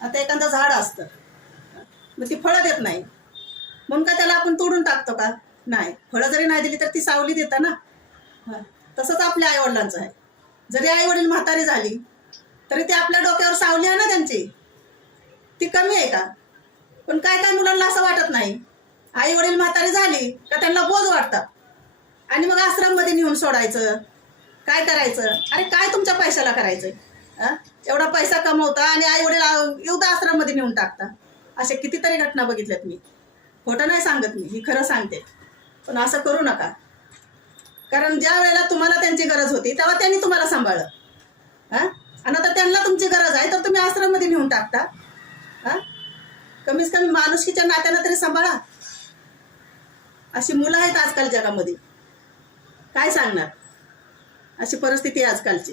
आता एखादं झाड असतं, मग ती फळं देत नाही म्हणून का त्याला आपण तोडून टाकतो का? नाही. फळं जरी नाही दिली तर ती सावली देतं ना. तसंच आपल्या आईवडिलांचं आहे. जरी आईवडील म्हातारी झाली तरी ते आपल्या डोक्यावर सावली आहे ना त्यांची, ती कमी आहे का? पण काय काय मुलांना असं वाटत नाही. आई वडील म्हातारी झाली का त्यांना बोज वाटतात आणि मग आश्रममध्ये नेऊन सोडायचं. काय करायचं? अरे काय तुमच्या पैशाला करायचं? एवढा पैसा कमवता आणि आई वडील एवढा आश्रममध्ये नेऊन टाकता. अशा कितीतरी घटना बघितल्यात मी. खोटं नाही सांगत मी, ही खरं सांगते. पण असं करू नका, कारण ज्या वेळेला तुम्हाला त्यांची गरज होती तेव्हा त्यांनी तुम्हाला सांभाळलं. आणि आता त्यांना तुमची गरज आहे तर तुम्ही आश्रममध्ये नेऊन टाकता. कमीत कमी माणुसकीच्या नात्यानं तरी सांभाळा. अशी मुलं आहेत आजकाल जगामध्ये, काय सांगणार? अशी परिस्थिती आहे आजकालची.